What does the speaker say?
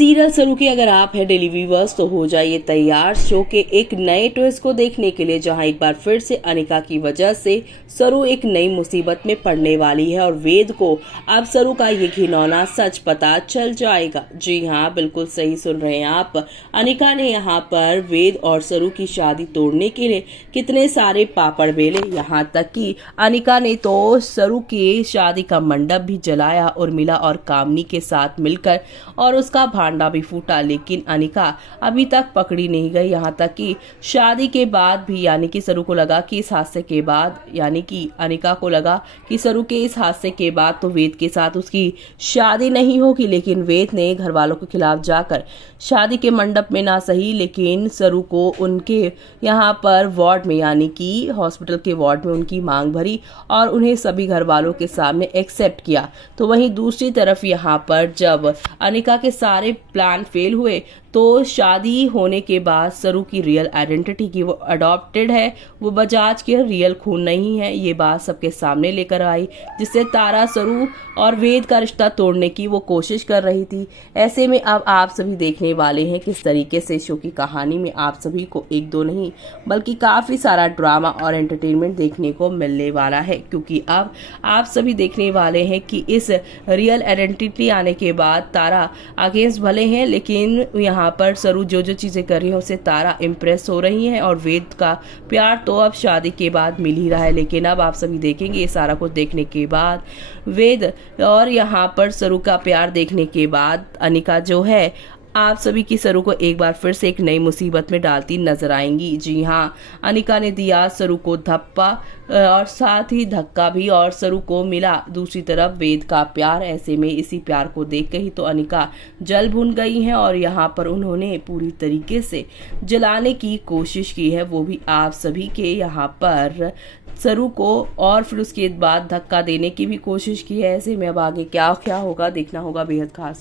Serial सरू के अगर आप हैं डेली व्यूअर्स तो हो जाइए तैयार शो के एक नए ट्विस्ट को देखने के लिए, जहां एक बार फिर से अनिका की वजह से सरू एक नई मुसीबत में पड़ने वाली है और वेद को अब सरू का ये घिनौना सच पता चल जाएगा। जी हाँ, बिल्कुल सही सुन रहे हैं आप। अनिका ने यहाँ पर वेद और सरू की शादी तोड़ने के लिए कितने सारे पापड़ बेले, यहाँ तक कि अनिका ने तो सरू की शादी का मंडप भी जलाया और मिला और कामनी के साथ मिलकर और उसका भांडा भी फूटा, लेकिन अनिका अभी तक पकड़ी नहीं गई। यहाँ तक कि शादी के बाद भी, यानी कि सरू को लगा कि इस हादसे के बाद, यानी कि अनिका को लगा कि सरू के इस हादसे के बाद तो वेद के साथ उसकी शादी नहीं होगी, लेकिन वेद ने घर वालों के खिलाफ जाकर शादी के मंडप में ना सही लेकिन सरू को उनके यहाँ पर वार्ड में, यानी कि हॉस्पिटल के वार्ड में उनकी मांग भरी और उन्हें सभी घर वालों के सामने एक्सेप्ट किया। तो वहीं दूसरी तरफ यहाँ पर जब अनिका के सारे प्लान फेल हुए तो शादी होने के बाद सरू की रियल आइडेंटिटी की वो अडॉप्टेड है, वो बजाज के रियल खून नहीं है, ये बात सबके सामने लेकर आई, जिससे तारा सरू और वेद का रिश्ता तोड़ने की वो कोशिश कर रही थी। ऐसे में अब आप सभी देखने वाले हैं किस तरीके से शो की कहानी में आप सभी को एक दो नहीं बल्कि काफी सारा ड्रामा और एंटरटेनमेंट देखने को मिलने वाला है, क्योंकि अब आप सभी देखने वाले हैं कि इस रियल आइडेंटिटी आने के बाद तारा अगेंस्ट भले हैं, लेकिन यहाँ पर सरू जो जो चीजें कर रही है उससे तारा इम्प्रेस हो रही है और वेद का प्यार तो अब शादी के बाद मिल ही रहा है। लेकिन अब आप सभी देखेंगे ये सारा कुछ देखने के बाद वेद और यहाँ पर सरू का प्यार देखने के बाद अनिका जो है आप सभी की सरू को एक बार फिर से एक नई मुसीबत में डालती नजर आएंगी। जी हाँ, अनिका ने दिया सरू को धप्पा और साथ ही धक्का भी और सरू को मिला दूसरी तरफ वेद का प्यार। ऐसे में इसी प्यार को देख के ही तो अनिका जल भुन गई हैं और यहाँ पर उन्होंने पूरी तरीके से जलाने की कोशिश की है, वो भी आप सभी के यहाँ पर सरू को, और फिर उसके बाद धक्का देने की भी कोशिश की है। ऐसे में अब आगे क्या क्या होगा देखना होगा बेहद खास।